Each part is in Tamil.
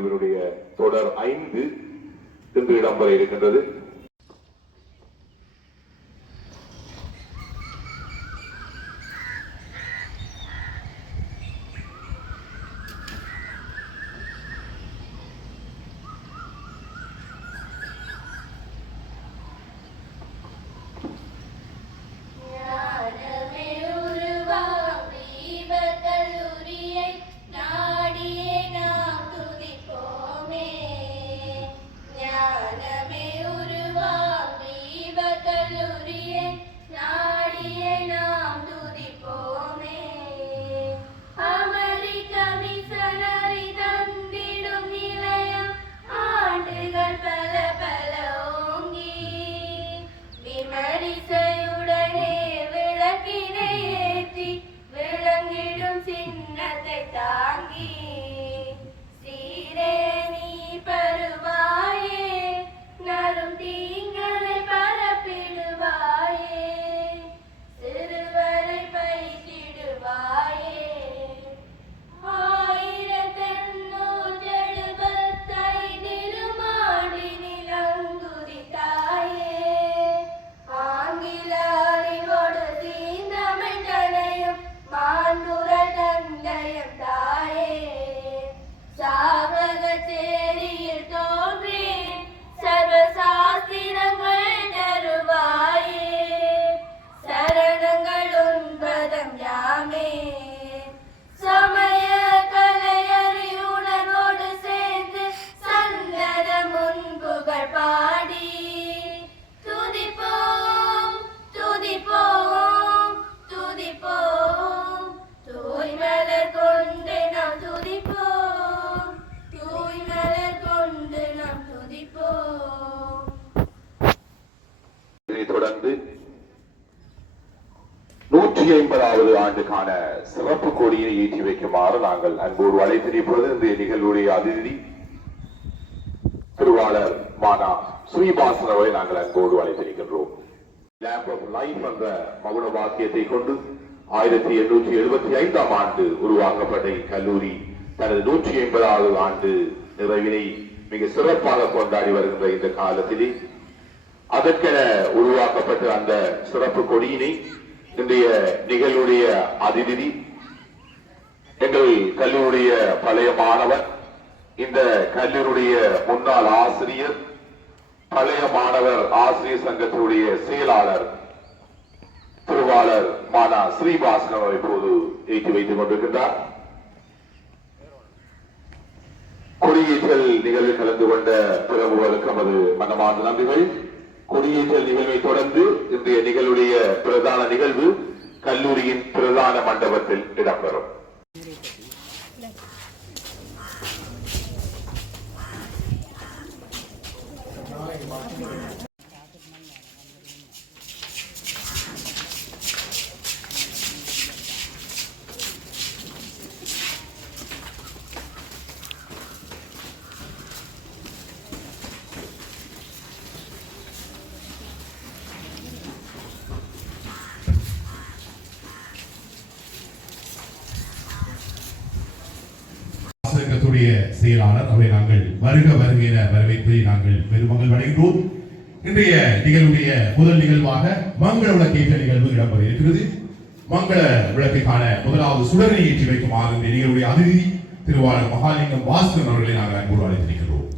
இவருடைய தொடர் 5 இன்று இடம்பெற இருக்கின்றது. தொடர்ந்து 150வது ஆண்டுக்கான சிறப்பு கொடியை ஏற்றி வைக்குமாறு நாங்கள் அன்போடு அழைத்திருப்பது இந்த நிகழ்வுடைய அதிதி திருவாளர் மானா ஸ்ரீபாசன் அவரை நாங்கள் அன்போடு அழைத்திருக்கின்றோம். லேம்ப் ஆஃப் லைஃப் என்ற மகுட வாக்கியத்தை கொண்டு 1875ஆம் ஆண்டு உருவாக்கப்பட்ட இக்கல்லூரி தனது 150வது ஆண்டு நிறைவினை மிக சிறப்பாக கொண்டாடி வருகின்ற இந்த காலத்திலே அதற்கென உருவாக்கப்பட்ட அந்த சிறப்பு கொடியினை இன்றைய நிகழ்வுடைய அதிதி எங்கள் கல்லூரிய பழைய மாணவர், இந்த கல்லூரிய முன்னாள் ஆசிரியர், பழைய மாணவர் ஆசிரியர் சங்கத்தினுடைய செயலாளர் திருவாளர் மானா ஸ்ரீபாசன் அவர் இப்போது ஏற்றி வைத்துக் கொண்டிருக்கின்றார். கொடியேற்றல் நிகழ்வில் கலந்து கொண்ட பிரமுகர்களுக்கு நமது மனமார்ந்த நன்றிகள். கொடியேற்றல் நிகழ்வை தொடர்ந்து இன்றைய நிகழ்வுடைய பிரதான நிகழ்வு கல்லூரியின் பிரதான மண்டபத்தில் இடம்பெறும். செயலாளர் அவரை நாங்கள் வருக வருகிற வரவேற்பை நாங்கள் பெருமகள் அடைகிறோம். இன்றைய நிகழ்வுடைய முதல் நிகழ்வாக மங்கள விளக்கேற்ற நிகழ்வு இடம்பெற இருக்கிறது. மங்கள விளக்குக்கான முதலாவது சுடரை ஏற்றி வைக்குமாறு இந்த நிகழ்வுடைய அதிதி திருவாளர் மகாலிங்கம் பாஸ்கரன் அவர்களை நாங்கள் அன்போடு அழைத்திருக்கிறோம்.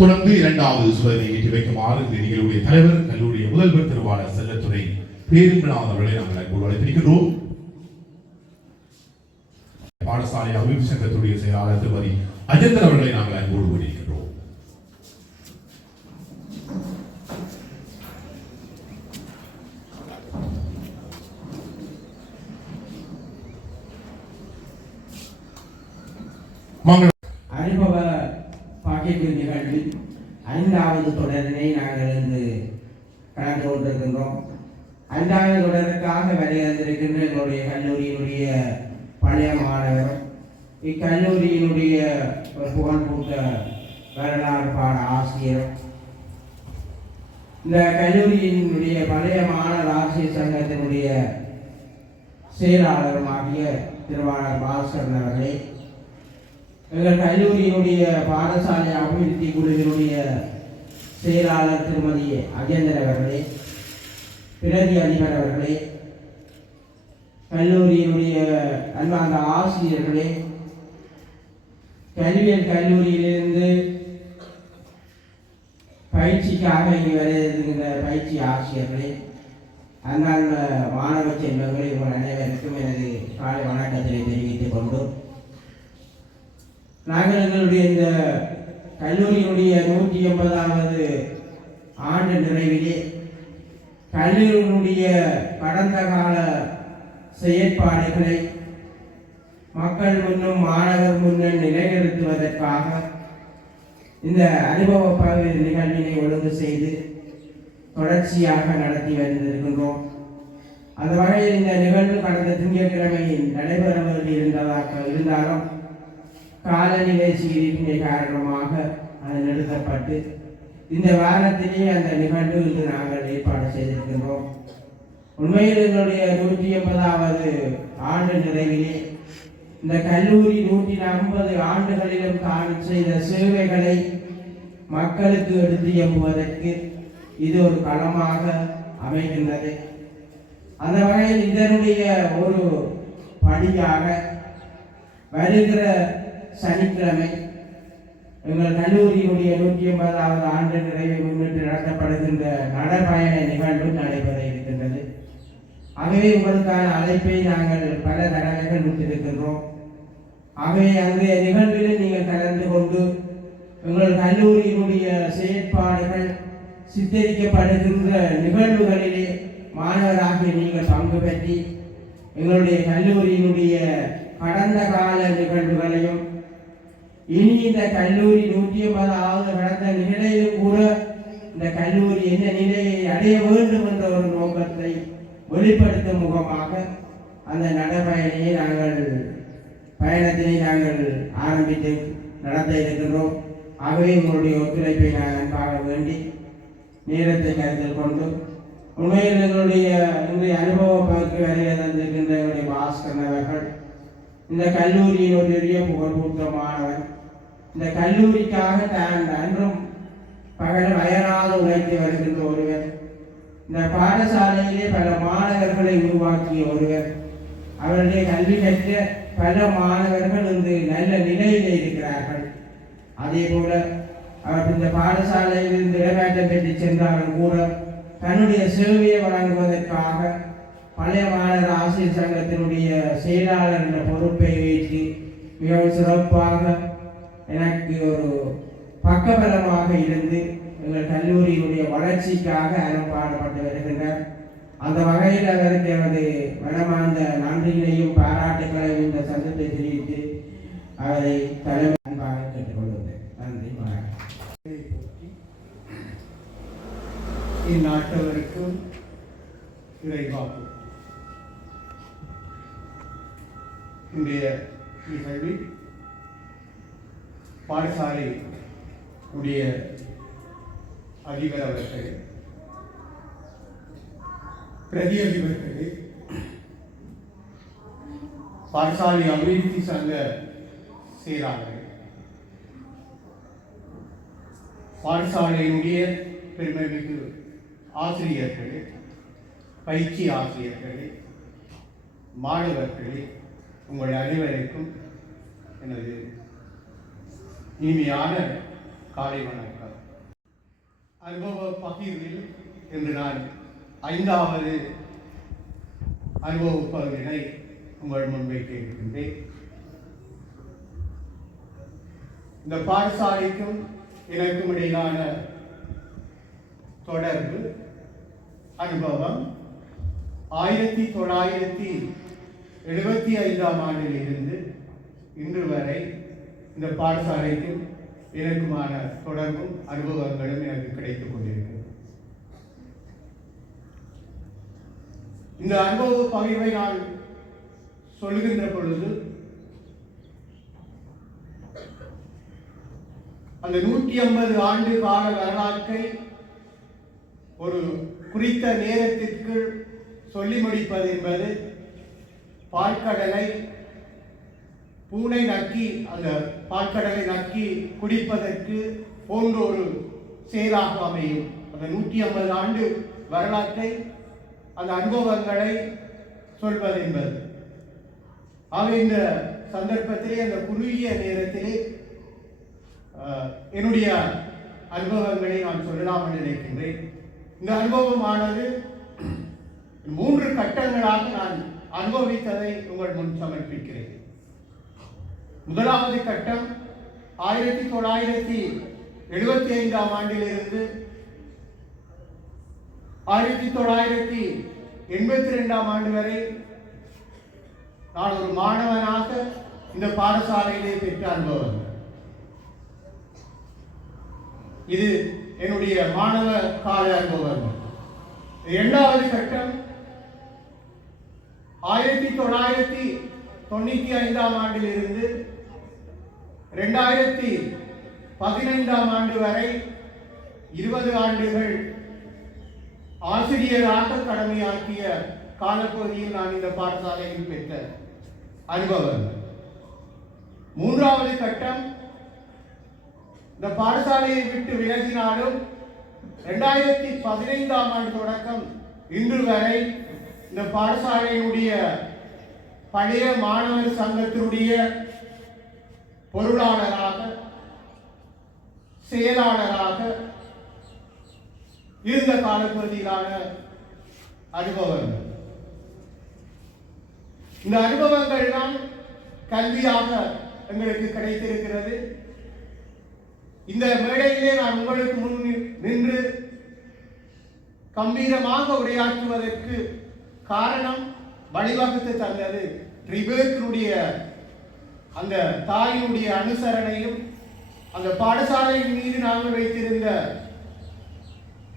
தொடர்ந்து இரண்டாவது சுடரை ஏற்றி வைக்குமாறு இந்த நிகழ்வுடைய தலைவர் கல்லூரிய முதல்வர் திருவாளர் செல்லத்துறை பேரும்பநாதன் அவர்களை நாங்கள் அன்போடு அழைத்திருக்கிறோம். பாடசாலை அபிவிருத்தி சங்கத்துடைய செயலாளர் திருமதி அஜந்தன் அவர்களை நாங்கள் அன்போடு கூறியிருக்கிறோம். அனுபவ பாக்கிய நிகழ்வில் 5வது தொடரினை நாங்கள் இன்று கலந்து கொண்டிருக்கின்றோம். 5வது தொடருக்காக வருகின்ற எங்களுடைய கல்லூரியினுடைய பழைய மாணவர், இக்கல்லூரியினுடைய புகழ்பூத்த வரலாறு பாட ஆசிரியர், இந்த கல்லூரியினுடைய பழைய மாணவர் ஆசிரியர் சங்கத்தினுடைய செயலாளருமாகிய திருவாளர் பாஸ்கரன் அவர்களே, எங்கள் கல்லூரியினுடைய பாடசாலை அபிவிருத்தி குழுவினுடைய செயலாளர் திருமதி அஜேந்தர் அவர்களே, பிரதி அதிபர் அவர்களே, கல்லூரியினுடைய அன்பார்ந்த ஆசிரியர்களே, கல்வியல் கல்லூரியிலிருந்து பயிற்சிக்காக இங்கு வருகின்ற பயிற்சி ஆசிரியர்களே, அன்பார்ந்த மாணவ செல்வங்களே, உங்கள் அனைவருக்கும் எனது காலை வணக்கத்தினை தெரிவித்துக் கொண்டு நாங்கள் எங்களுடைய இந்த கல்லூரியினுடைய 180வது ஆண்டு நிறைவிலே கல்லூரியினுடைய கடந்த கால செயற்பாடுகளை மக்கள் முன்னும் மாணவர் முன்னும் நிலைநிறுத்துவதற்காக இந்த அனுபவ பகிர்வு நிகழ்வினை ஒழுங்கு செய்து தொடர்ச்சியாக நடத்தி வந்திருக்கின்றோம். அந்த வகையில் இந்த நிகழ்வு கடந்த திங்கட்கிழமை நடைபெறுவதில் இருந்தாலும் காலநிலை சீரின்மை காரணமாக அது நிறுத்தப்பட்டு இந்த வாரத்திலே அந்த நிகழ்வு இன்று நாங்கள் ஏற்பாடு செய்திருக்கின்றோம். உண்மையில் எங்களுடைய 180வது ஆண்டு நிறைவிலே இந்த கல்லூரி 150 ஆண்டுகளிலும் தான் செய்த சேவைகளை மக்களுக்கு எடுத்து எம்புவதற்கு இது ஒரு களமாக அமைகின்றது. அந்த வகையில் இதனுடைய ஒரு படியாக வருகிற சனிக்கிழமை எங்கள் கல்லூரியினுடைய 180வது ஆண்டு நிறைவை முன்னிட்டு நடத்தப்படுகின்ற நடைபயண நிகழ்வு நடைபெற இருக்கின்றது. ஆகவே உங்களுக்கான அழைப்பை நாங்கள் பல தடவைகள் விட்டிருக்கின்றோம். ஆகவே அன்றைய நிகழ்வில் நீங்கள் கலந்து கொண்டு எங்கள் கல்லூரியினுடைய செயற்பாடுகள் சித்தரிக்கப்படுகின்ற நிகழ்வுகளிலே மாணவராகிய நீங்கள் பங்கு பெற்றி எங்களுடைய கல்லூரியினுடைய கடந்த கால நிகழ்வுகளையும் இனி இந்த கல்லூரி 180வது கடந்த நிலையிலும் கூட இந்த கல்லூரி என்ன நிலையை அடைய வேண்டும் என்ற ஒரு நோக்கத்தை வெளிப்படுத்தும் முகமாக அந்த பயணத்தினை நாங்கள் ஆரம்பித்து நடத்த இருக்கின்றோம். ஆகவே உங்களுடைய ஒத்துழைப்பை நான் அன்பாக வேண்டி நேரத்தை கருத்தில் கொண்டு உண்மையில் எங்களுடைய இன்றைய அனுபவ பகுதிக்கு வருகை தந்திருக்கின்ற எங்களுடைய பாஸ்கரன் அவர்கள் இந்த கல்லூரியினுடைய புகழ்பூத்த மாணவன். இந்த கல்லூரிக்காக தான் அன்றும் பகல் அயராது உழைத்து வருகின்ற ஒருவர். இந்த பாடசாலையிலே பல மாணவர்களை உருவாக்கிய ஒருவர். அவருடைய கல்வி கற்ற பல மாணவர்கள் இன்று நல்ல நிலையிலே இருக்கிறார்கள். அதே போல அவர் இந்த பாடசாலையிலிருந்து இடமாற்றம் பெற்று சென்றாலும் கூட தன்னுடைய சேவையை வழங்குவதற்காக பழைய மாணவர் ஆசிரியர் சங்கத்தினுடைய செயலாளர் என்ற பொறுப்பை ஏற்று மிகவும் சிறப்பாக எனக்கு ஒரு பக்கபலமாக இருந்து எங்கள் கல்லூரியினுடைய வளர்ச்சிக்காக அறப்பாடுபட்டு வருகின்றார். அந்த வகையில் அவருக்கு அவரது மனமார்ந்த நன்றிகளையும் பாராட்டுகளையும் இந்த சங்கத்தை தெரிவித்து அவரை தலைமை அன்பாக கேட்டுக்கொள்கிறேன். நன்றி. இந்நாட்டவருக்கும் இறைவாக்கு. இன்றைய நிகழ்வில் பாடசாலை உடைய அதிபர் அவர்களே, பிரதி அதிபர்களே, பாடசாலை அபிவிருத்தி சங்க செயலாளர்கள், பாடசாலையினுடைய பெருமைமிகு ஆசிரியர்களே, பயிற்சி ஆசிரியர்களே, மாணவர்களே, உங்கள் அனைவருக்கும் எனது இனிமையான காலை வணக்கம். அனுபவ பகிர்வில் இன்று நான் 5வது அனுபவ பகிர்வினை உங்கள் முன்வைக்க இருக்கின்றேன். இந்த பாடசாலைக்கும் எனக்கும் இடையிலான தொடர்பு அனுபவம் 1975ஆம் ஆண்டிலிருந்து இன்று வரை இந்த பாடசாலைக்கும் எனக்குமான தொடர்பும் அனுபவங்களும் எனக்கு கிடைத்துக் கொண்டிருக்கிறது. இந்த அனுபவ பகிர்வை நான் சொல்கின்ற பொழுது அந்த 150 ஆண்டு கால வரலாற்றை ஒரு குறித்த நேரத்திற்கு சொல்லி முடிப்பது என்பது பால்கடலை பூனை நக்கி அந்த பால்கடலை நக்கி குடிப்பதற்கு போன்ற ஒரு செயலாக அமையும். அந்த 150 ஆண்டு வரலாற்றை அந்த அனுபவங்களை சொல்வது என்பது. ஆக இந்த சந்தர்ப்பத்திலே அந்த குறுகிய நேரத்திலே என்னுடைய அனுபவங்களை நான் சொல்லலாம் என்று நினைக்கின்றேன். இந்த அனுபவமானது 3 கட்டங்களாக நான் அனுபவித்ததை உங்கள் முன் சமர்ப்பிக்கிறேன். முதலாவது கட்டம் 1975ஆம் ஆண்டிலிருந்து 1982ஆம் ஆண்டு வரை நான் ஒரு மாணவனாக இந்த பாடசாலையிலே பெற்ற அனுபவம். இது என்னுடைய மாணவ கால அனுபவம். இரண்டாவது கட்டம் 1995ஆம் ஆண்டிலிருந்து 2015ஆம் ஆண்டு வரை 20 ஆண்டுகள் ஆசிரியராக கடமையாற்றிய காலப்பகுதியில் நான் இந்த பாடசாலையில் பெற்ற அனுபவம். மூன்றாவது கட்டம் இந்த பாடசாலையை விட்டு விலகினாலும் 2015ஆம் ஆண்டு தொடக்கம் இன்று வரை இந்த பாடசாலையினுடைய பழைய மாணவர் சங்கத்தினுடைய பொருளாளராக செயலாளராக இருந்த காலப்பகுதியிலான அனுபவங்கள். இந்த அனுபவங்கள் தான் கல்வியாக எங்களுக்கு கிடைத்திருக்கிறது. இந்த மேடையிலே நான் உங்களுக்கு முன் நின்று கம்பீரமாக உரையாற்றுவதற்கு காரணம் வழிவகுத்து தந்தது ரிபேக்கினுடைய அந்த தாயினுடைய அனுசரணையும் அந்த பாடசாலையின் மீது நாங்கள் வைத்திருந்த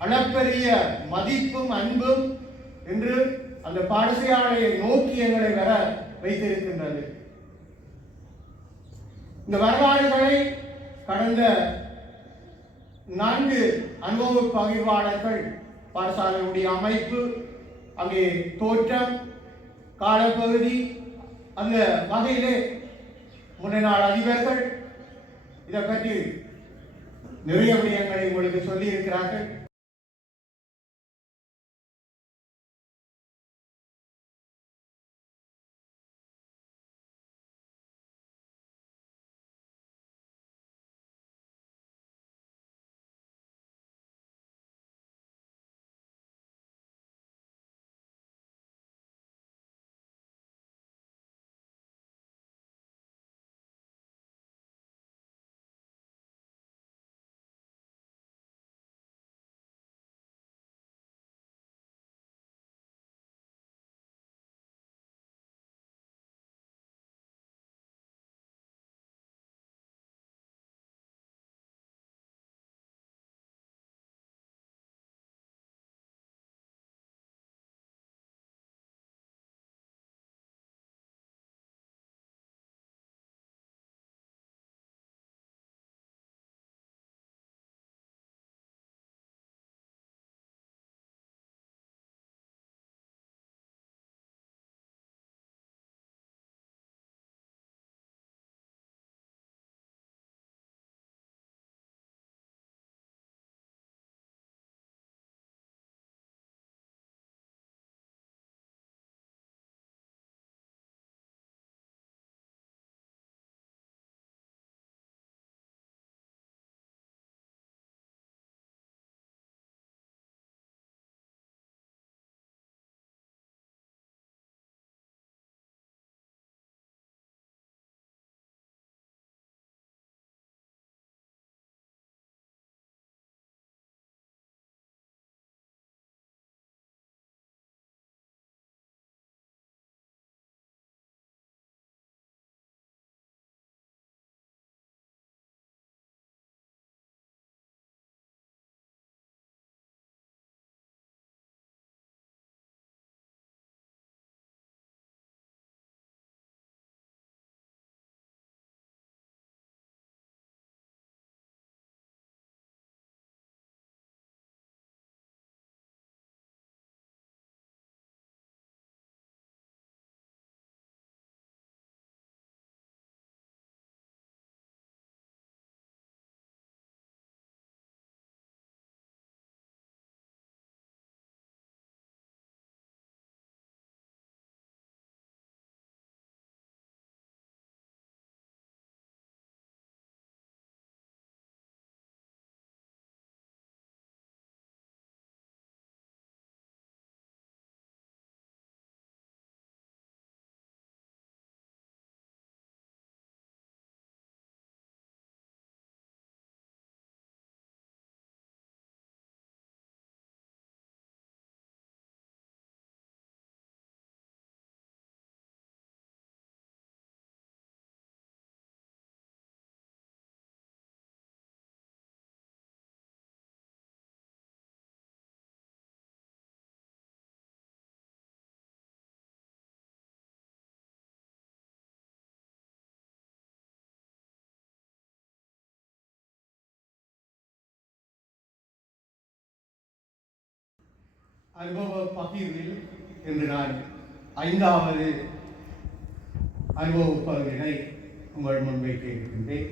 அளப்பெரிய மதிப்பும் அன்பும் என்று அந்த பாடசாலையை நோக்கி எங்களை வர வைத்திருக்கின்றது. இந்த வரலாறுகளை கடந்த 4 அனுபவ பகிர்வாளர்கள் பாடசாலையுடைய அமைப்பு, அங்கே தோற்றம், காலப்பகுதி, அந்த வகையிலே முன்னாள் அதிபர்கள் இதை பற்றி நிறைய விடயங்களை உங்களுக்கு சொல்லி இருக்கிறார்கள். அனுபவ பகிர்வில் இன்று நான் 5வது அனுபவ பகிர்வினை உங்கள் முன்வைக்க இருக்கின்றேன்.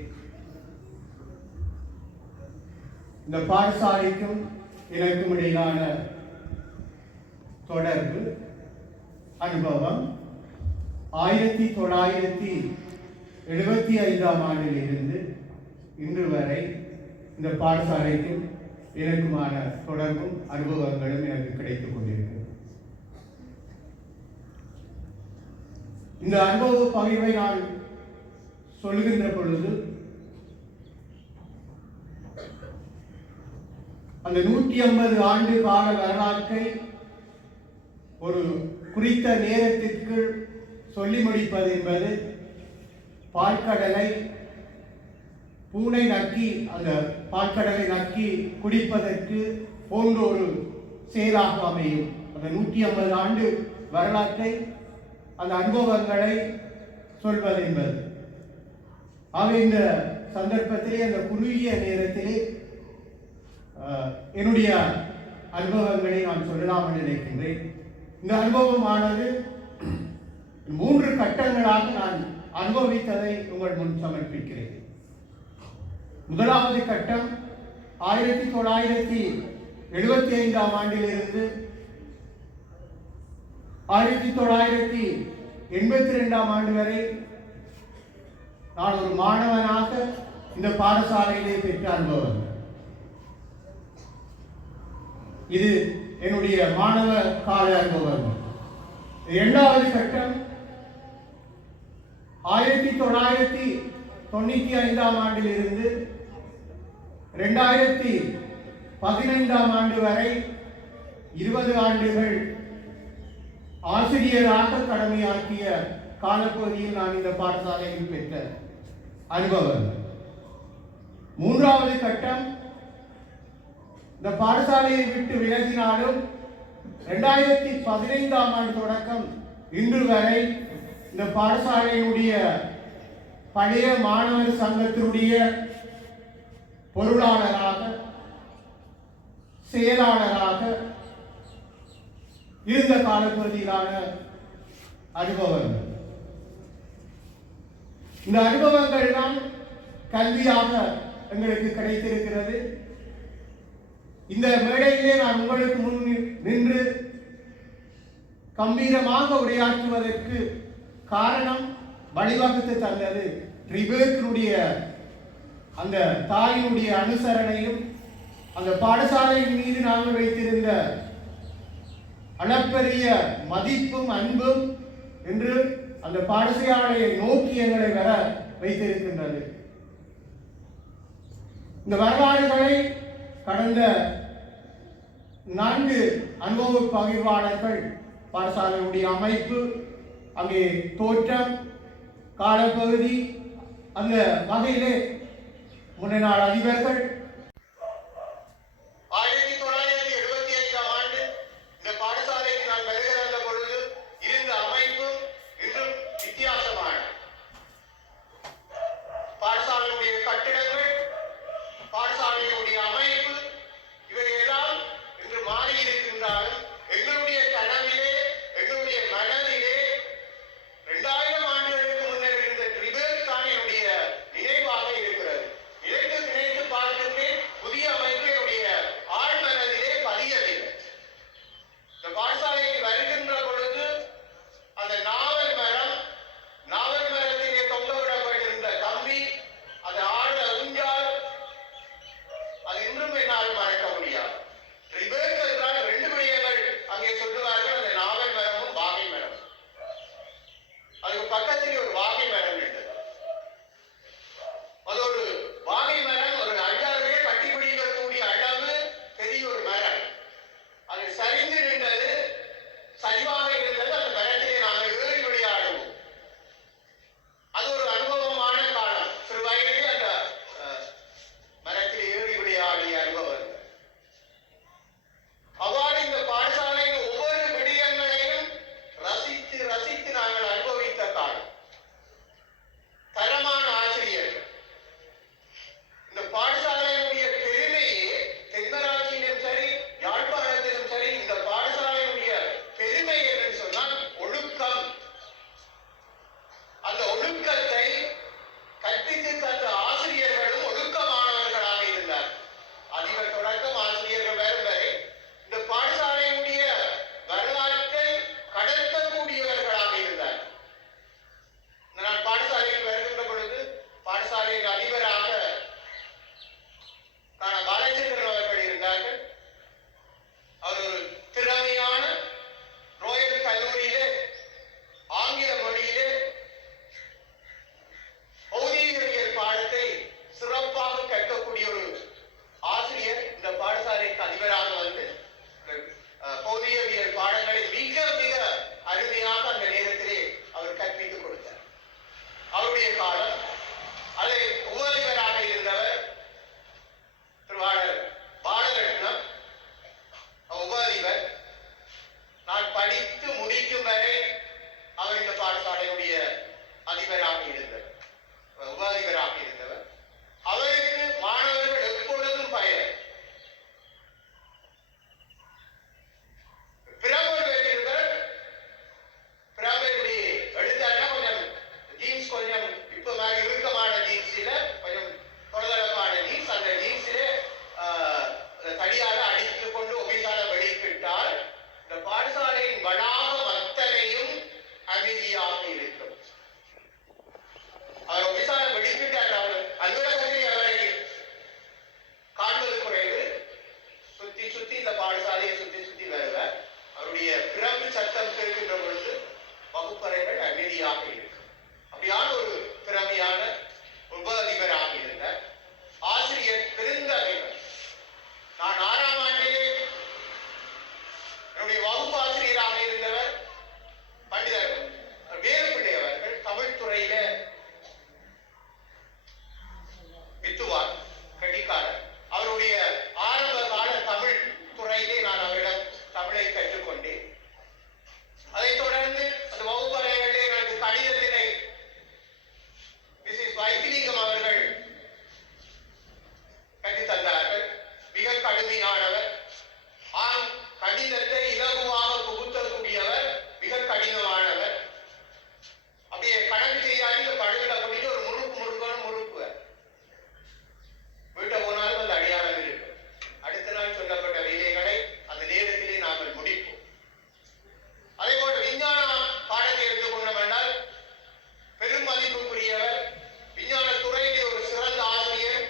இந்த பாடசாலைக்கும் எனக்கும் இடையிலான தொடர்பு அனுபவம் 1975ஆம் ஆண்டிலிருந்து இன்று வரை இந்த பாடசாலைக்கும் எனக்குமான தொடர்பும் அனுபவங்களும் எனக்கு கிடைத்துக் கொண்டிருக்கிறது. இந்த அனுபவ பகிர்வை நான் சொல்கின்ற பொழுது அந்த 150 ஆண்டு கால வரலாற்றை ஒரு குறித்த நேரத்திற்கு சொல்லி முடிப்பது என்பது பால்கடலை பூனை நக்கி அந்த பால்கடலை நக்கி குடிப்பதற்கு போன்ற ஒரு செயலாக அமையும். அந்த 150 ஆண்டு வரலாற்றை அந்த அனுபவங்களை சொல்வது என்பது ஆக இந்த சந்தர்ப்பத்திலே அந்த குறுகிய நேரத்திலே என்னுடைய அனுபவங்களை நான் சொல்லலாம் என்று நினைக்கின்றேன். இந்த அனுபவமானது 3 கட்டங்களாக நான் அனுபவித்ததை உங்கள் முன் சமர்ப்பிக்கிறேன். முதலாவது கட்டம் 1975ஆம் ஆண்டிலிருந்து 1982ஆம் ஆண்டு வரை நான் ஒரு மாணவனாக இந்த பாடசாலையிலே பெற்ற அனுபவம். இது என்னுடைய மாணவ கால அனுபவம். 2வது கட்டம் 1995ஆம் ஆண்டிலிருந்து 2015ஆம் ஆண்டு வரை 20 ஆண்டுகள் ஆசிரியராக கடமையாற்றிய காலப்பகுதியில் நான் இந்த பாடசாலையில் பெற்ற அனுபவம். 3வது கட்டம் இந்த பாடசாலையை விட்டு விலகினாலும் 2015ஆம் ஆண்டு தொடக்கம் இன்று வரை இந்த பாடசாலையினுடைய பழைய மாணவர் சங்கத்தினுடைய பொருளாளராக செயலாளராக இருந்த காலப்பகுதியிலான அனுபவங்கள். இந்த அனுபவங்கள் தான் கல்வியாக எங்களுக்கு கிடைத்திருக்கிறது. இந்த மேடையிலே நான் உங்களுக்கு முன் நின்று கம்பீரமாக உரையாற்றுவதற்கு காரணம் வழிவகுத்து தந்தது ரிபேக்கினுடைய அந்த தாயினுடைய அனுசரணையும் அந்த பாடசாலையின் மீது நாங்கள் வைத்திருந்த அளப்பரிய மதிப்பும் அன்பும் என்று அந்த பாடசாலையை நோக்கி எங்களை வர வைத்திருக்கின்றது. இந்த வரலாறுகளை கடந்த 4 அனுபவ பகிர்வாளர்கள் பாடசாலையுடைய அமைப்பு, அங்கே தோற்றம், காலப்பகுதி, அந்த வகையிலே முன்னாள் அதிபர்கள் 1975ஆம் ஆண்டு இந்த பாடசாலைக்கு நான் வருகை தந்த பொழுது இருந்த அமைப்பும் இன்றும் வித்தியாசமான பாடசாலையுடைய கட்டிடங்கள், பாடசாலையுடைய அமைப்பு இவையெல்லாம் இன்று மாறியிருக்கின்றாலும் எங்களுடைய கனவிலே, எங்களுடைய மனதிலே 2000 ஆண்டுகளுக்கு முன்னர் இருந்த ரிபேக் தான் என்னுடைய நினைவாக இருக்கிறது. நினைத்து பார்க்கின்ற பாடசாலையுடைய அதிபராக இருந்தவர், உப அதிபராக இருந்தவர். அவருக்கு மாணவர்கள் எப்பொழுதும் பயன். பிரபர் வேண்டியவர், பிரபருடைய எடுத்தாருன்னா கொஞ்சம் ஜீன்ஸ் கொஞ்சம் இப்ப மாதிரி இறுக்கமான ஜீன்ஸில் கொஞ்சம் தொலைதளப்பான ஜீன்ஸ், அந்த ஜீன்ஸிலே தடியால அடித்துக் கொண்டு ஒபிசால வெளியிட்டால் இந்த பாடசாலையின் வளாகம் அத்தனையும் அமைதியாக இருக்கும். அவர் ஒபிசால வெளியிட்டார். அவர் அலுவலகத்தில் அவரை காண்பது குறைவு. சுத்தி சுத்தி இந்த பாடசாலையை சுத்தி சுத்தி வருவார். அவருடைய பிறப்பு சத்தம் கேட்கின்ற பொழுது வகுப்பறைகள் அமைதியாக இருக்கும். அப்படியான ஒரு திறமையான உப அதிபராக இருந்தார். ஆசிரியர் பெருந்தலைவர். நான் 6ஆம் ஆண்டிலே என்னுடைய வகுப்பு ஆசிரியராக இருந்தவர் பண்டிதர் வேலுப்பிள்ளை அவர்கள். தமிழ் துறையில வித்துவார், கட்டிக்காரர். அவருடைய ஆரம்ப கால தமிழ் துறையிலே நான் அவரிடம் தமிழை கற்றுக்கொண்டேன். அதைத் தொடர்ந்து அந்த வகுப்பறைகளிலே எனக்கு கணிதத்தினை மிஸ்ஸஸ் வைத்திலிங்கம் அவர்கள் கற்றுத்தந்தார்கள். மிக கடுமையானவர். கணிதத்தை இலகுவாக புகுத்தக்கூடியவர், மிக கடினமானவர். அப்படியே கணக்கு செய்யாது இந்த படுகளை கொண்டு ஒரு முறுக்குவர். வீட்டை போனாலும் அந்த அடையாளம் இருக்கு. அடுத்த நாள் சொல்லப்பட்ட வேலைகளை அந்த நேரத்திலே நாங்கள் முடிப்போம். அதே போல விஞ்ஞான பாடத்தை எடுத்துக்கொண்டோம் என்றால் பெரும் மதிப்புக்குரியவர். விஞ்ஞான துறையிலே ஒரு சிறந்த ஆசிரியர்,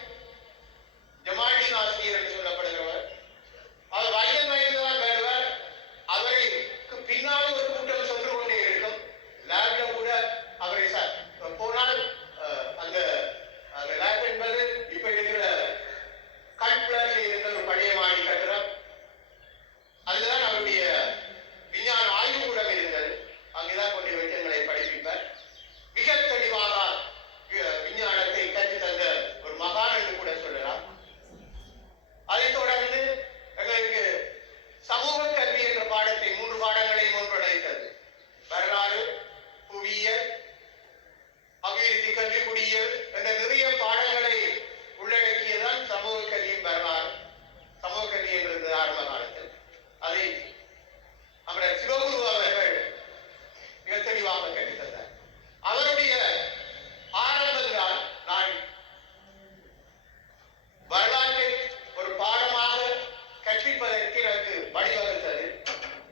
ஜமால்டீன் ஆசிரியர் என்று சொல்லப்படுகிறவர். அவர் வயதில் தான் வருவார். அவருக்கு பின்னால் ஒரு கூட்டம் சென்று கொண்டே இருக்கும். லேப்ல கூட அவரை போனால் அந்த லேப் என்பது இப்ப இருக்கிற கட்பிளரில் இருந்த ஒரு பழைய மாடி கட்டிடம். அதுதான் அவருடைய விஞ்ஞான ஆய்வுக்கூடம் இருந்தது. அங்குதான் கொண்டு வைத்தியங்களை படிப்பிப்பார். மிக தெளிவாக விஞ்ஞானத்தை கற்றுத்தந்த ஒரு மகான் என்று கூட சொல்லலாம். அதைத் தொடர்ந்து எங்களுக்கு சமூக கல்வி என்ற பாடத்தை 3 பாடங்களையும் ஒன்றிணைத்தது. வரலாறு, புவியியல், அபிவிருத்தி கல்வி, குடியியல் என்ற நிறைய பாடங்களை உள்ளடக்கியதான் சமூக கல்வியின் வரலாறு. சமூக கல்வி என்றது ஆரம்ப காலத்தில். அதை அவருடைய சிவகுரு அவர்கள் மிக தெளிவாக கற்றுத்தந்தார். அவருடைய ஆரம்பத்தில் நான் வரலாற்றை ஒரு பாடமாக கற்பிப்பதற்கு எனக்கு வழிவகுத்தது.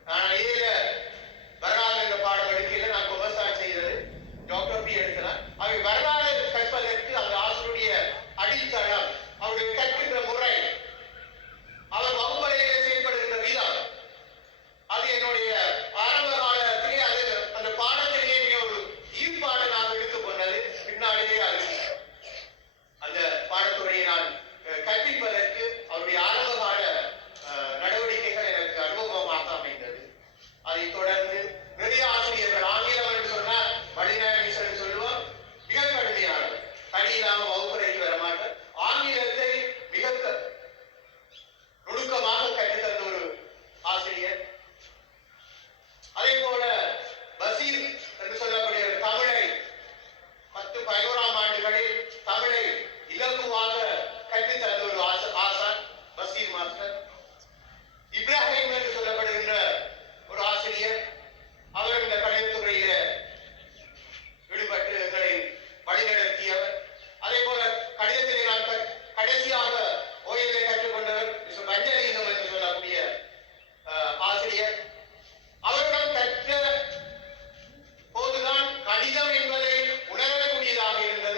நான் இதில் வரலாறு என்ற பாடம் எடுக்கையில் நான் விவசாயம் செய்தது, டாக்டர் பி எடுத்தேன். அவை வரலாறு கற்பதற்கு அந்த ஆசிரியருடைய அடித்தளம், அவருடைய கற்கின்ற முறை, அவர் வகுப்பறையில் செயல்படுகின்ற விதம், அது என்னுடைய ஆரம்ப காலத்திலே அது அந்த பாடத்திலேயே ஒரு ஈர்ப்பாடு நான் எடுத்துக்கொண்டது. பின்னாலேயே அது அந்த பாடத்துறையை நான் கற்பிப்பதற்கு அவருடைய ஆரம்ப கால நடவடிக்கைகள் எனக்கு அனுபவமாக அமைந்தது. அதைத் தொடர்ந்து நிறைய ஆசிரியர்கள், ஆங்கிலம் என்று சொன்னால் வழிநடை சொல்லுவோம், மிக கடுமையானவர். தனி இல்லாமல் வகுப்பறைக்கு வர மாட்டார். ஆங்கிலத்தை மிக நுணுக்கமாக கற்றுத்தந்த ஒரு ஆசிரியர். அதே போல பசீர் என்று சொல்லக்கூடிய தமிழை 10, 11ஆம் ஆண்டுகளில் தமிழை இலகுவாக கற்றுத்தந்த ஒரு ஆசான் பசீர் மாஸ்டர். இப்ராஹிம் என்று சொல்லப்படுகின்ற ஒரு ஆசிரியர். அவர் இந்த கணிதத்துறையில ஈடுபட்டு எங்களை வழிநடத்தியவர். அதே போல கணிதத்திலே நான் கடைசியாக ஓய்விலே கற்றுக்கொண்டவர் பஞ்சலிங்கம் என்று சொல்லக்கூடிய ஆசிரியர். அவரிடம் கற்ற போதுதான் கணிதம் என்பதை உணரக்கூடியதாக இருந்தது.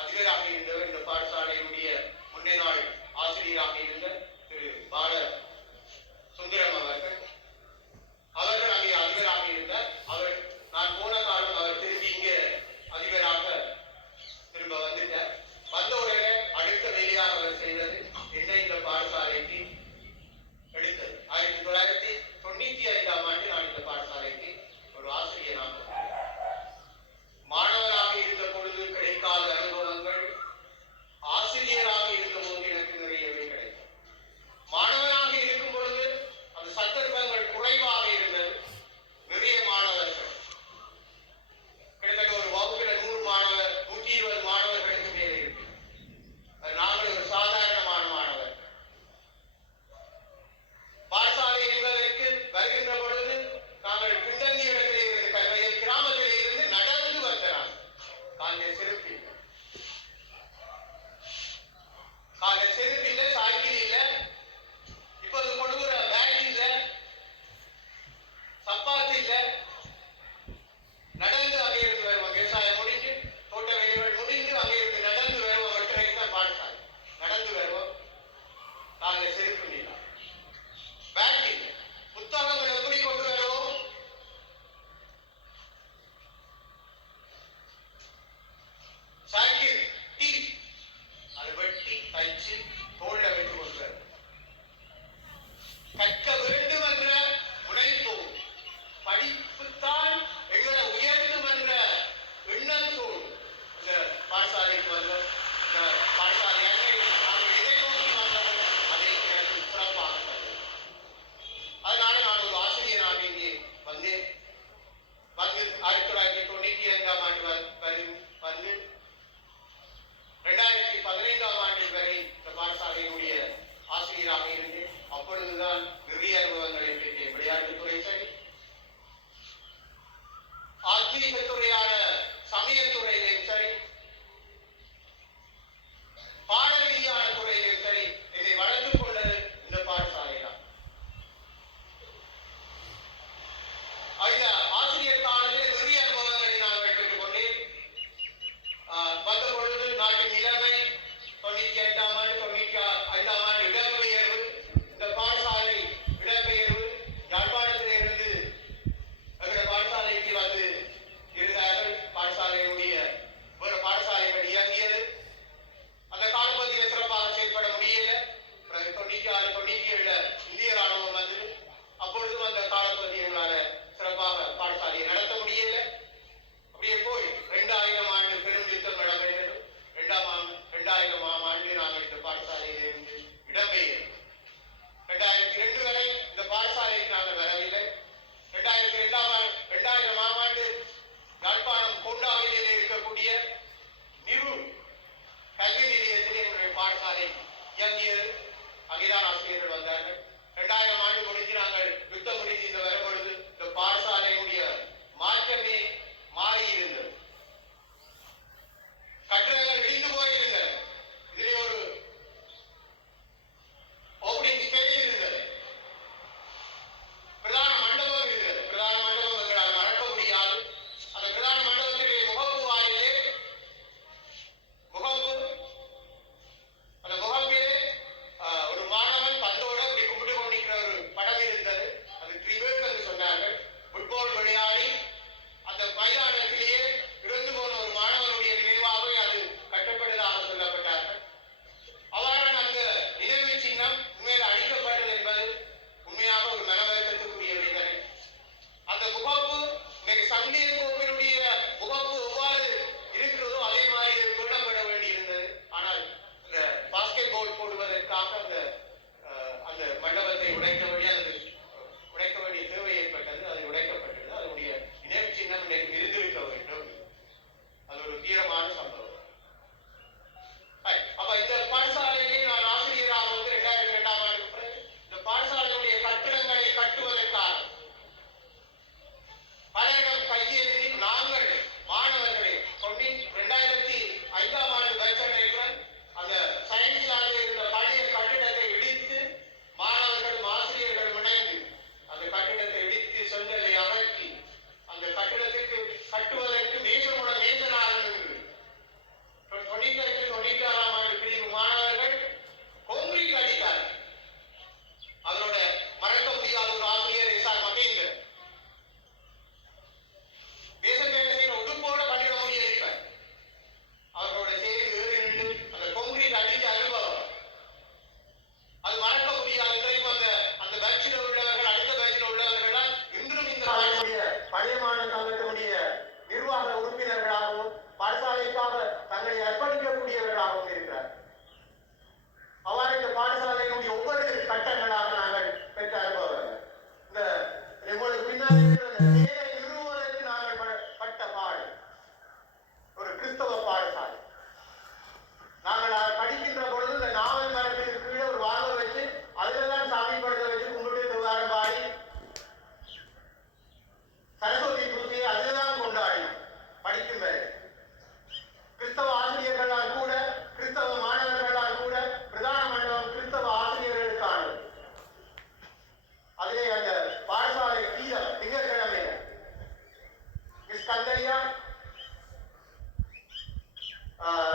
அதிபராக இருந்தவர் இந்த பாடசாலையினுடைய முன்னே நாள் ஆசிரியராக இருந்த திரு பால சுந்தரம் அவர்கள். அவர்கள் அங்கே அதிபராக இருந்தார். அவர் நான் போன காலம் அவர் திரும்பி இங்கே அதிபராக திரும்ப வந்துட்டார். வந்த உடனே அடுத்த வேலையாக அவர் செய்தது என்னை இந்த பாடசாலைக்கு எடுத்தது. 1995ஆம் ஆண்டு நான் இந்த பாடசாலைக்கு ஒரு ஆசிரியராக மாணவராக இருந்த பொழுது கிடைக்காத அனுபவங்கள் ஆசிரியராக இருந்த போது எனக்கு நிறையவே கிடைத்தது. மாணவராக இருக்கும் பொழுது அந்த சந்தர்ப்பங்கள் குறைவாக இருந்தது. நிறைய மாணவர்கள் கிட்டத்தட்ட ஒரு வகுப்பில் 100 மாணவர் 120 மாணவர்களுக்கு மேலே இருக்கு. நாங்கள் ஒரு சாதாரணமான மாணவர். பாடசாலை என்பதற்கு வருகின்ற பொழுது நாங்கள் பின்தங்கிய இடத்திலே இருந்து கல்வியில் கிராமத்திலே இருந்து நடந்து வந்தோம். காலையில் செருப்பு இல்லை, சைக்கிள் இல்லை, இப்போது கொடுக்குற பேக் இல்லை, சப்பாத்து இல்லை. நடந்து அங்கே இருந்து வருவோம். விவசாயம் முடிஞ்சு தோட்ட வேலைகள் முடிஞ்சு அங்கே இருந்து நடந்து வருவோம். ஒற்றைக்கு தான் பாடசாலை நடந்து வருவோம். காலையில் செருப்பு இல்லை, பேக் இல்லை. புத்தகங்கள் எப்படி கொண்டு வருவோம்? சைக்கிள் டீ அதை வெட்டி தைச்சு தோல்ல வைத்து கொண்டு வருவோம். கற்க வேண்டும் என்ற முனைப்பு, படிப்புத்தான் எங்களை உயர்த்தும் என்ற எண்ணத்தோடு இந்த பாடசாலைக்கு வந்தோம். இந்த பாடசாலை அன்னை நாங்கள் எதை நோக்கி வந்தோம் அதை எனக்கு சிறப்பாக தந்தது. அதனால நான் ஒரு ஆசிரியராக இங்கே வந்தேன். வந்து 1995ஆம் ஆண்டு வந்து 2015ஆம் ஆண்டு வரை இந்த பாடசாலையினுடைய ஆசிரியராக இருந்தேன். அப்பொழுதுதான் நிறைய அனுபவங்களை பெற்றேன். விளையாட்டுத்துறை சரி, ஆத்மீகத்துறையான சமயத்துறையிலும் சரி, பாடலியான துறையிலும் சரி என்னை வளர்த்துக் கொண்டது இந்த பாடசாலை தான். இந்த ஆசிரியர் காலத்தில் நிறைய அனுபவங்களை நான் பெற்றுக் கொண்டேன். வந்த பொழுது நாட்டின் நிலைமை 95ஆம் ஆண்டு 95ஆம் ஆண்டு இடம்பெயர்வு, இந்த பாடசாலை இடம்பெயர்வு யாழ்ப்பாணத்திலிருந்து எங்களுடைய பாடசாலைக்கு வந்து இருந்தார்கள். பாடசாலையுடைய வேறு பாடசாலைகள் இயங்கியது. அந்த காலப்பகுதியில் சிறப்பாக செயல்பட முடியல. 96 97 இந்திய ராணுவம் வந்து அப்பொழுதும் அந்த காலப்பகுதிகளால சிறப்பாக பாடசாலையை நடத்த முடியல. அப்படியே போய் 2000ஆம் ஆண்டு பெரும் யுத்தம் நடைபெற்றது. 2000ஆம் ஆண்டு நாங்கள் இந்த பாடசாலையிலிருந்து இடம்பெயர்ந்தோம். 2002 வரை இந்த பாடசாலைக்கு நாங்கள் வரவில்லை. 2000ஆம் ஆண்டு யாழ்ப்பாணம் கொண்டாவிலே இருக்கக்கூடிய நிறு கல்வி நிலையத்திலே எங்களுடைய பாடசாலை இயங்கியது. அங்கேதான் ஆசிரியர்கள் வந்தார்கள். 2000 ஆண்டு முடிஞ்சு நாங்கள் யுத்தம் முடிஞ்சு இந்த வரும்பொழுது இந்த பாடசாலையினுடைய மாற்றமே மாறி இருந்தது. கட்டிடங்கள் இடிந்து போயிருந்தது. இதிலே ஒரு ஓப்பனிங் ஸ்டேஜ் இருந்தது. பிரதான மண்டபம் இருந்தது. பிரதான மண்டபம் எங்களால் மறக்க முடியாது. அந்த பிரதான மண்டபத்திலே முகப்பு வாயிலே அந்த முகப்பிலே ஒரு மாணவன் பந்தோடு அப்படி கும்பிட்டு கொண்டிருக்கிற ஒரு படம் இருந்தது. அது ட்ரிபியூட் என்று சொன்னார்கள். ஃபுட்பால் விளையாடி அந்த மைதானத்திலேயே தேரை நிறுவுவதற்கு நாங்கள் பட்ட பாடு ஒரு கிறிஸ்தவ பாடசாலை. நாங்கள் படிக்கின்ற பொழுது இந்த நாவல் மரத்துக்கு கீழே ஒரு வாழ்வை வச்சு அதுலதான் சாமி படத்தை வச்சு கும்பிட்டு திருவாரம் பாடி சரஸ்வதி பூஜையை அதுதான் கொண்டாடி படிக்கும் வரை கிறிஸ்தவ ஆசிரியர்களால் கூட கிறிஸ்தவ மாணவர்களால் கூட பிரதான மண்டபம் கிறிஸ்தவ ஆசிரியர்களுக்கானது. அதிலே அந்த பாடசாலை கீழம் திங்கட்கிழமையில miss Kandariya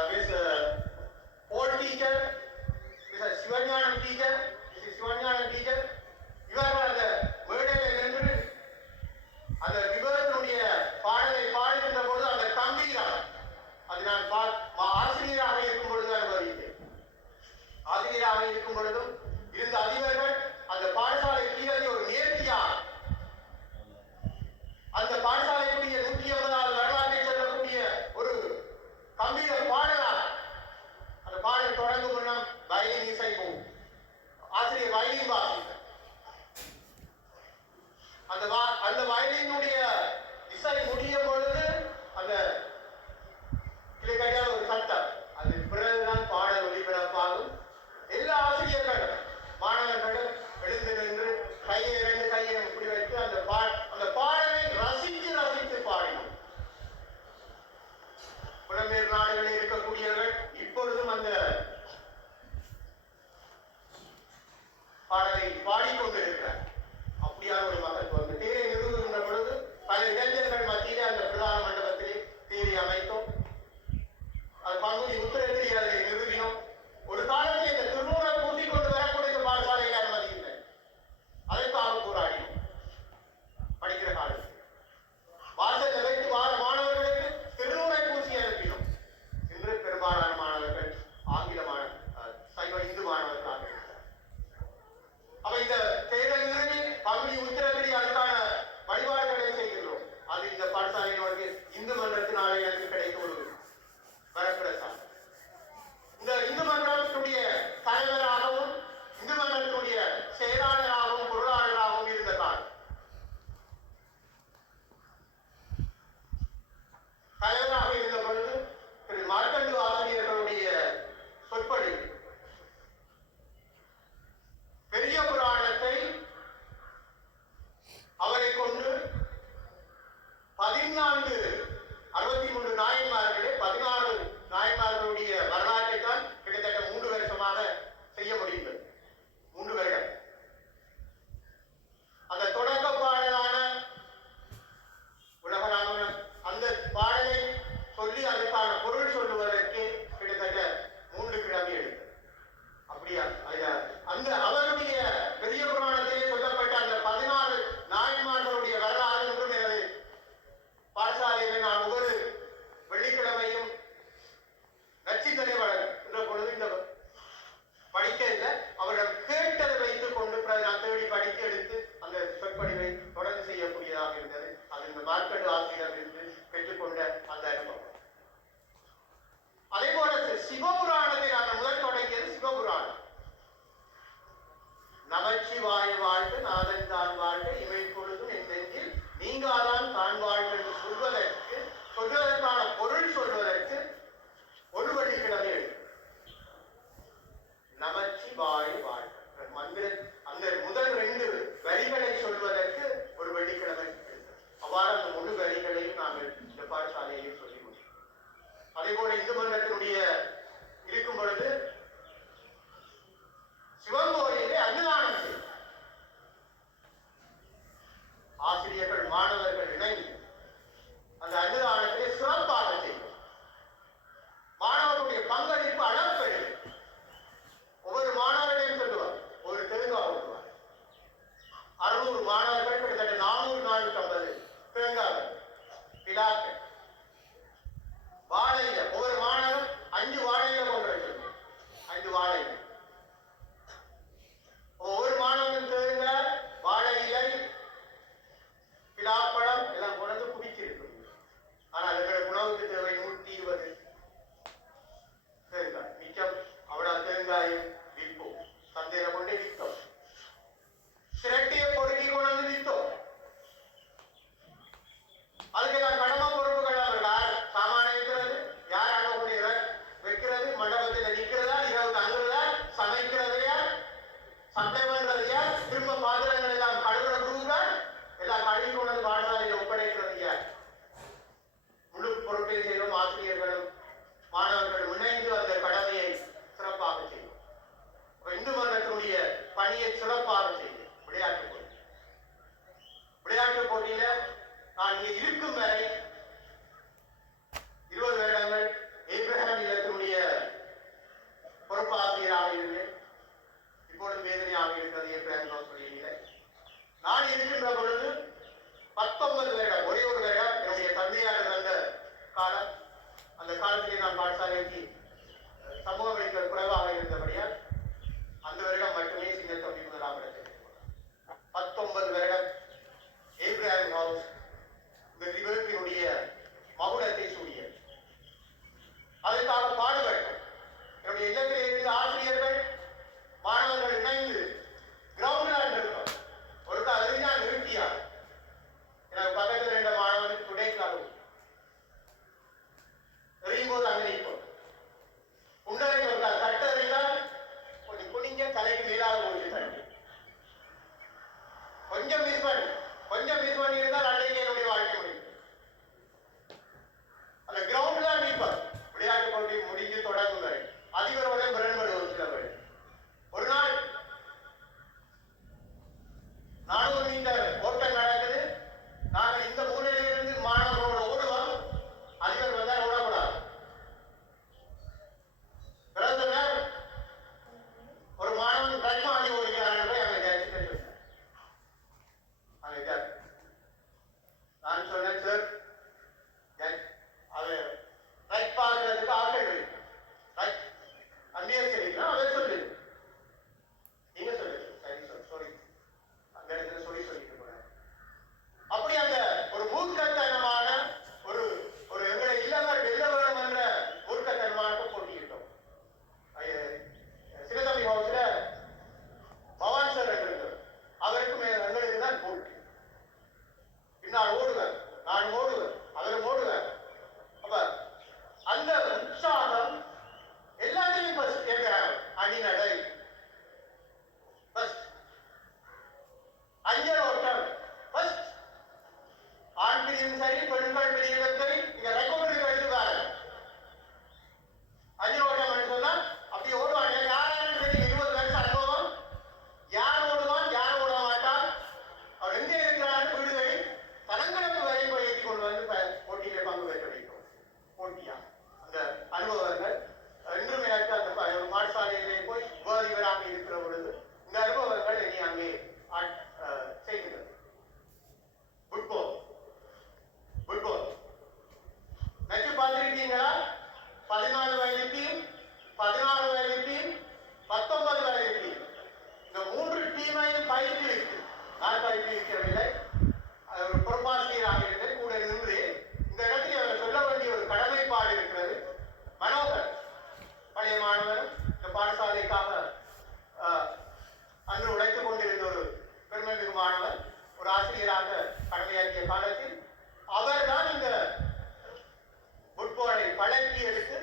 miss old teacher miss Sivagnanam teacher Sivagnanam teacher இவர்கள் அந்த மேடையில் நின்று அந்த விவரத்தினுடைய பாடலை பாடுகின்ற பொழுது அந்த கம்பீரம் அது நான் ஆசிரியராக இருக்கும் பொழுது அனுபவித்தேன். ஆசிரியராக இருக்கும் பொழுதும் இருந்த அதிபர்கள் அந்த பாடசாலை கீழே ஒரு நேர்த்தியாக அந்த பாடசாலைக்குரிய 150வது வரலாற்றை சொல்லக்கூடிய ஒரு கம்பீர பாடலாக அந்த பாடல் தொடங்கும் முன்னம் வயலின் இசை போகும். ஆசிரியர் வயலின் வாசித்தார். அந்த வயலினுடைய இசை முடியும் பொழுது அந்த கிடைக்காத ஒரு சட்டம் அது பிறகுதான் பாடல் ஒளிபரப்பாகும். எல்லா ஆசிரியர்களும் மாணவர்களும் எழுந்து நின்று கையை 2 கையை இப்படி வைத்து அந்த பாடலை ரசித்து பாடினோம். புலம்பெயர் நாடுகளில் இருக்கக்கூடியவர்கள் இப்பொழுதும் அந்த பாடலை பாடிக்கொண்டிருக்கிறார். அப்படியான ஒரு மகத்துவம் தேரை நிறுவுகின்ற பொழுது பல இளைஞர்கள் மத்தியிலே அந்த பிரதான மண்டபத்திலே தேரை அமைத்தோம். அது பங்குனி உத்திரத்திலே அதை நிறுவினோம். ஒரு காலத்தில் இந்த திருநூறை பூசிக் கொண்டு வரக்கூடிய பாடசாலையில் அனுமதி இல்லை. அதற்காக போராடினோம். படிக்கிற காலத்தில் வாசலை வைத்து மாணவர்களுக்கு திருநூறை பூசி அனுப்பினோம். இன்று பெரும்பாலான மாணவர்கள் ஆங்கில சைவ இந்து மாணவர்களாக இருக்கிறார். அப்ப இந்த தேர்தல் நிறுவி பங்குனி உத்திரத்திலே அதுக்கான வழிபாடுகளை செய்கின்றோம். அது இந்த பாடசாலையினருக்கு இந்து மன்றத்தினாலே எனக்கு கிடைத்த ஒரு வரப்பிரசாதம். இந்த இந்து மன்றத்துடைய தலைவராகவும் இந்து மன்றத்துடைய செயலாளராகவும் பொருளாளராகவும் இருந்த காலம் தலைவராக இருந்த பொழுது திரு மார்க்கண்டு ஆசிரியர்களுடைய சொற்பொழி பெரிய புராணத்தை அவரை கொண்டு 63 நாயன்மார்களே 16 நாயன்மார்களுடைய வரலாற்றை தான் கிட்டத்தட்ட 3 வருஷமாக செய்ய முடிந்தது. 3 வருடம் அந்த தொடக்க பாடலான உலகராமன் அந்த பாடலை சொல்லி அதற்கான பொருள் சொல்லுவதற்கு கிட்டத்தட்ட 3 கிழமை எடுத்தது. அப்படியா அந்த அவருடைய பெரிய புராணத்திலே சொல்லப்பட்ட அந்த 16 நாயன்மார்களுடைய வரலாறு ஒன்றும் எனது பாடசாலையில் நான் ஒவ்வொரு வெள்ளிக்கிழமையும் நச்சிந்தனை வளர்க்கின்ற பொழுது இந்த படிக்க இல்லை அவர்கள் கேட்டதை வைத்துக் கொண்டு நான் தேடி படித்து எடுத்து அந்த சொற்பொழிவை தொடர்ந்து செய்யக்கூடியதாக இருந்தது. அது இந்த மார்க்கெட் ஆசிரியரிலிருந்து பெற்றுக்கொண்ட அந்த அனுபவம். அதே போல சிவபுராணத்தை நாங்கள் முதல் தொடங்கியது சிவபுராணம். நமச்சிவாய வாழ்க நாதன் தான் வாழ்க இவை பொழுதும் என் நெஞ்சில் நீங்காதான் தான் வாழ்க என்று சொல்வதற்கான பொருள் சொல்வதற்கு ஒரு வழிக்கிழமை நமச்சிவாய வாழ்க அந்த முதல் 2 வரிகளை சொல்வதற்கு ஒரு வெள்ளிக்கிழமை அவ்வாறு அந்த முழு வரிகளையும் நாங்கள் இந்த பாடசாலையில் சொல்லி முடியும். அதே போல இந்து மன்றத்தினுடைய இருக்கும் பொழுது சிவன் கோயிலே அன்னதானம் செய்யும். ஆசிரியர்கள் மாணவர்கள் இணைந்து அந்த அன்னதானத்திலே சிறப்பாக செய்யும். மாணவர்களுடைய பங்களிப்பு அளப்பெரு. ஒவ்வொரு மாணவர்களையும் சொல்லுவார் ஒரு தேங்காய் ஓட்டுவார். 600 மாணவர்கள் கிட்டத்தட்ட 400-450 தேங்காய் பிலாக்கள் வாழை ஒவ்வொரு மாணவரும் 5 16 வயது டீம், 19 வயது டீம். இந்த 3 டீமையும் பயிற்சியிருக்கு. நான் பயிற்சியிருக்கவில்லை, ஒரு பொறுப்பாசிரியராக இருந்து கூட நின்று இந்த இடத்தில் அவர் சொல்ல வேண்டிய ஒரு கடமைப்பாடு இருக்கிறது. மனோகர் பழைய மாணவர், இந்த பாடசாலைக்காக அன்று உழைத்துக் கொண்டிருந்த ஒரு பெருமைமிகு மாணவர், ஒரு ஆசிரியராக கடமையாற்றிய காலத்தில் அவர்தான் இந்த ஃபுட்பாலை பழக்கி எடுத்து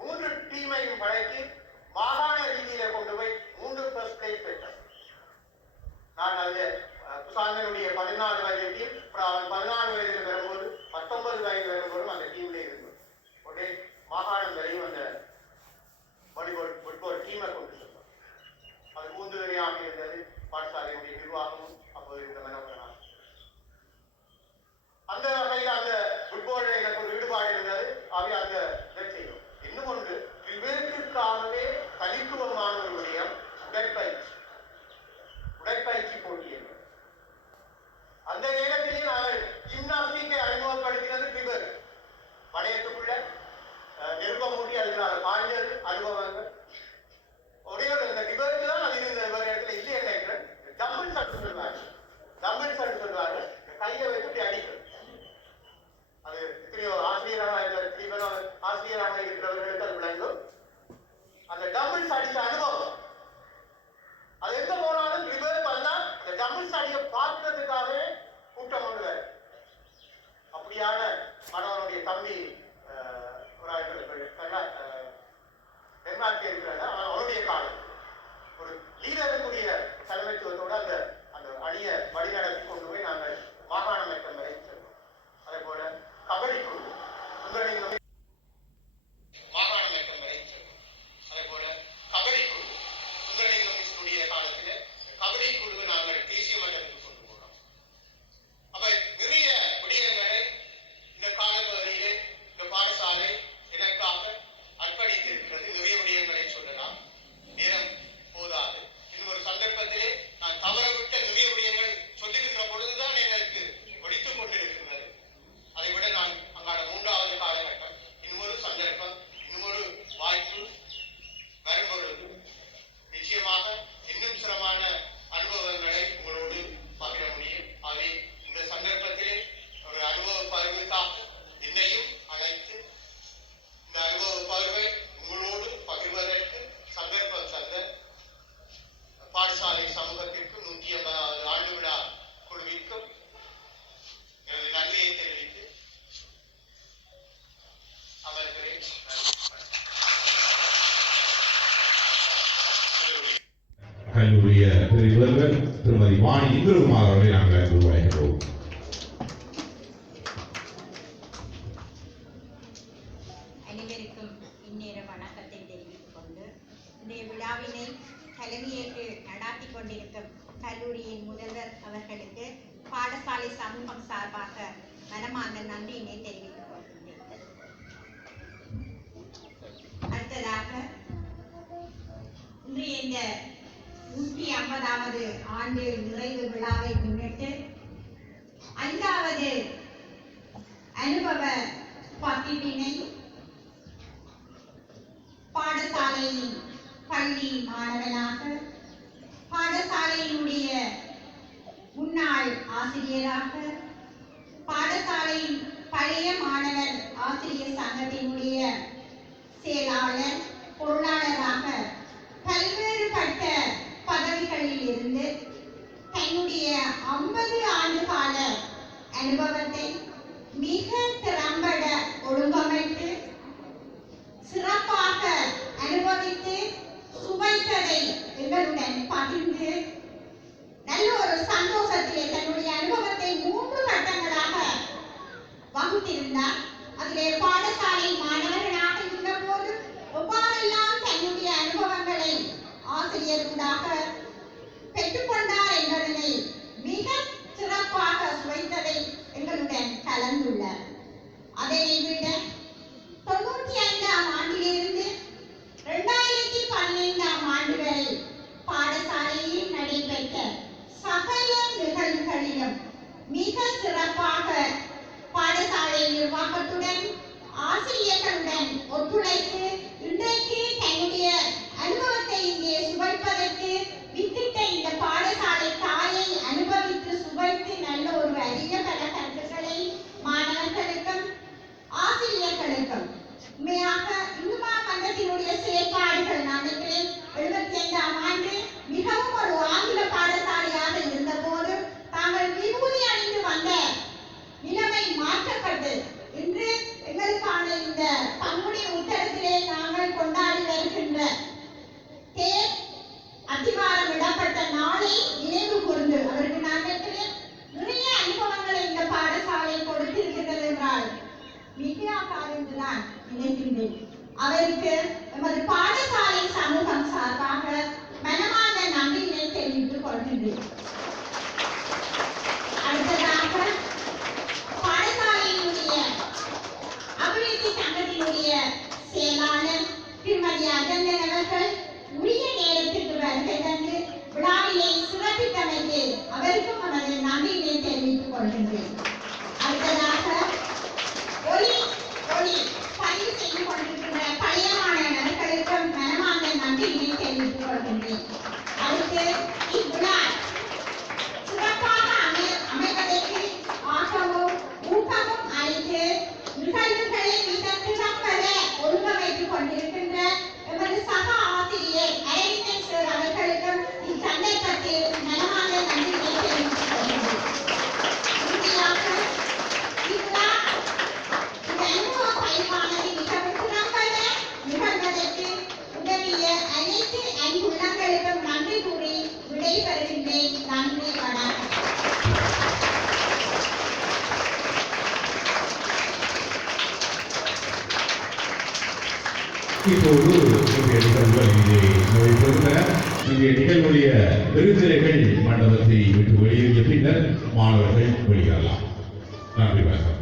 3 டீமையும் பழக்கி மாகாண ரீதியில கொண்டு போய் 3 ஃபர்ஸ்ட் பிளேஸ் பெற்றார். நான் அது குசாந்தனுடைய 14 வயது டீம், அவன் 14 வயதில் வரும்போது 19 வயது வரும்போதும் அந்த டீம்ல இருந்து உடனே மாகாணம் வரையும் அந்த வாலிபால் ஃபுட்பால் டீமை கொண்டு செல்வார். அது ஊந்துதலையாக இருந்தது பாடசாலையுடைய நிர்வாகமும் அப்போது இருந்த மனோகரனாக. அந்த வகையில் அந்த ஃபுட்பால் எனக்கு ஒரு ஈடுபாடு இருந்தது. அவை அந்த இதை செய்யும். இன்னும் ஒன்று, விவேகத்திற்காகவே தனித்துவமான ஒரு விடயம் உடற்பயிற்சி போட்டி என்பது. அந்த நேரத்திலே நாங்கள் ஜிம்னாஸ்டிக்கை அறிமுகப்படுத்தினது விவேக். வளையத்துக்குள்ள நெருப்ப மூட்டி அதுக்கு நாங்கள் பாய்ந்தது அனுபவங்கள். ஒரே ஒரு இந்த விவேக்கு தான் அது இருந்த இடத்துல இல்லை நினைக்கிறேன். டம்பிள் சட்டு சொல்வார்கள், கையை வைத்து அடிக்கிறது. அது எத்தனையோ ஆசிரியராக இருக்கிறவர்களுக்கு அது விளங்கும். அந்த டம்பிள்ஸ் அடிச்ச அனுபவம் அது எங்க போனாலும் ரிவர்ஸ் வந்தா அந்த டம்பிள்ஸ் அடியை பார்க்கறதுக்காகவே கூட்டம் ஒன்று. அப்படியான மனவனுடைய தம்பி டென்மார்க் இருக்கிறாங்க. அவனுடைய காலம் ஒரு லீடருக்குரிய தலைமைத்துவத்தோடு அந்த அந்த அணியை வழிநடத்தி கொண்டு போய் நாங்கள் மாகாண மையம் வரை செல்வோம். அதே போல கபடி குழு மாகாண மையம் வரை செல்வோம். அதே போல கபடி குழு சுந்தரலிங்கனுடைய காலத்தில் கபடி குழுவை நாங்கள் தேசிய மட்டத்துக்கு கொண்டு போனோம். அப்ப நிறைய விடயங்களை இந்த காலப்பகுதியிலே இந்த பாடசாலை எனக்காக அர்ப்பணித்திருக்கிறது. நிறைய விடயங்களை சொல்லலாம், நேரம் போதாது. இன்னொரு சந்தர்ப்பத்திலே நான் தவறவிட்ட நிறைய விடயங்கள் சொல்லுகின்ற பொழுதுதான் எனக்கு ஒழித்துக் கொண்டிருக்கின்றது. அதை விட நான் அங்கான 3வது காலகட்டம், இன்னொரு சந்தர்ப்பம், இன்னொரு வாய்ப்பு வரும்பொழுது நிச்சயமாக இன்னும் சிரமமான அனுபவங்களை உங்களோடு பகிர முடியும். ஆகவே இந்த சந்தர்ப்பத்திலே ஒரு அனுபவ பகிர்வுக்காக என்னையும் அழைத்து இந்த அனுபவ பகிர்வை உங்களோடு பகிர்வதற்கு சந்தர்ப்பம் தந்த பாடசாலை சமூகத்திற்கு 150வது ஆண்டு விழா குழுவிற்கும் எனது நன்றியை தெரிவித்து அமர்கிறேன். கல்லூரிய முதல்வர் திருமதி வாணி இந்திரகுமார் அவர்களை நாங்கள் உருவாகிறோம். அனைவருக்கும் இந்நேர வணக்கத்தை தெரிவித்துக் கொண்டு இன்றைய விழாவினை தலைமையேற்று நடாத்தி கொண்டிருக்கும் கல்லூரியின் முதல்வர் அவர்களுக்கு பாடசாலை சமூகம் சார்பாக மனமார்ந்த நன்றியினை தெரிவித்துக் கொள்கின்றேன். அடுத்ததாக இன்றைய இந்த 150வது ஆண்டு நிறைவு விழாவை முன்னிட்டு 5வது அனுபவ பகிர்வினை பாடசாலையின் பள்ளி மாணவனாக, பாடசாலையினுடைய முன்னாள் ஆசிரியராக, பாடசாலையின் பழைய மாணவர் ஆசிரியர் சங்கத்தினுடைய செயலாளர், பொருளாளராக பல்வேறுபட்ட பதவிகளில் இருந்து தன்னுடைய 50 ஆண்டு கால அனுபவத்தை மிக திறம்பட ஒழுங்கமைத்து சிறப்பாக அனுபவித்து சுவைத்ததை எங்களுடன் பகிர்ந்து நல்ல ஒரு சந்தோஷத்திலே தன்னுடைய அனுபவத்தை 3 கட்டங்களாக வகுத்திருந்தார். அதிலே பாடசாலை மாணவர்களாக இருந்த போது எவ்வாறெல்லாம் தன்னுடைய அனுபவங்களை ஆசிரியர்களாக பெற்றுக்கொண்டார் என்பதனை மிக சிறப்பாக சுவைத்ததை எங்களுடன் கலந்துள்ளார். அதை விட 95ஆம் ஆண்டிலிருந்து 2015ஆம் ஆண்டு வரை பாடசாலையில் நடைபெற்ற சகல நிகழ்வுகளிலும் மிக சிறப்பாக பாடசாலை நிர்வாகத்துடன் ஆசிரியர்களுடன் ஒத்துழைத்து இன்றைக்கு தன்னுடைய 1975ஆம் ஆண்டு மிகவும் ஒரு ஆங்கில பாடசாலையாக இருந்தபோது தாங்கள் விபூதி அணிந்து வந்த நிலைமை மாற்றப்பட்டு இன்று எங்களுக்கான இந்த பங்குனி உத்தரத்திலே நாங்கள் கொண்டாடி வருகின்ற தேர் அத்திவாரம் விடப்பட்ட நாளை நினைவு கூர்ந்து அவருக்கு நாங்கள் நிறைய அனுபவங்களை இந்த பாடசாலை கொடுத்திருக்கிறது என்றால் மிகையாகாது என்று நான் நினைக்கின்றேன். அவருக்கு எமது பாடசாலை சமூகம் சார்பாக மனமார்ந்த நன்றியினை தெரிவித்துக் கொள்கின்றேன். அடுத்ததாக பாடசாலையினுடைய அபிவிருத்தி சங்கத்தினுடைய செயலாளர் திருமதி அஜந்தன் அவர்கள் உரிய நேரத்திற்கு வருகை தந்து விழாவினை சிறப்பித்தமைக்கு அவருக்கும் நமது நன்றியினை தெரிவித்துக் கொள்கின்றேன். அடுத்ததாக ஒளி பதிவு செய்து கொண்டிருக்கின்ற பழைய மாணவர்களுக்கும் மனமார்ந்த நன்றியினை தெரிவித்துக் கொள்கின்றேன். அடுத்து இவ்விழா சிறப்பாக அமைவதற்கு ஆகவும் ஊக்கமும் அளித்து நிகழ்வுகளை மிக திறம்பட ஒழுங்கமைத்துக் கொண்டிருக்கின்ற எமது சக ஆசிரியர் அரவிந்தன் சார் அவர்களுக்கும் இச்சந்தர்ப்பத்தில் மனமார்ந்த நன்றியை தெரிவித்துக் கொள்கின்றேன். இறுதியாக இவ்விழா இந்த அனுபவ பயிர்வானது மிகவும் திறம்பட நிகழ்வதற்கு உதவிய அனைத்து அன்புள்ளங்களுக்கும் நன்றி கூறி விடைபெறுகின்றேன். நன்றி, வணக்கம். இப்போது இன்றைய நிகழ்வுகள் இங்கே நிறைவேறுகின்றன. இன்றைய நிகழ்வுடைய விருந்தினர்கள் மண்டபத்தை விட்டு வெளியேறிய பின்னர் மாணவர்கள் வெளியேறலாம். நன்றி, வணக்கம்.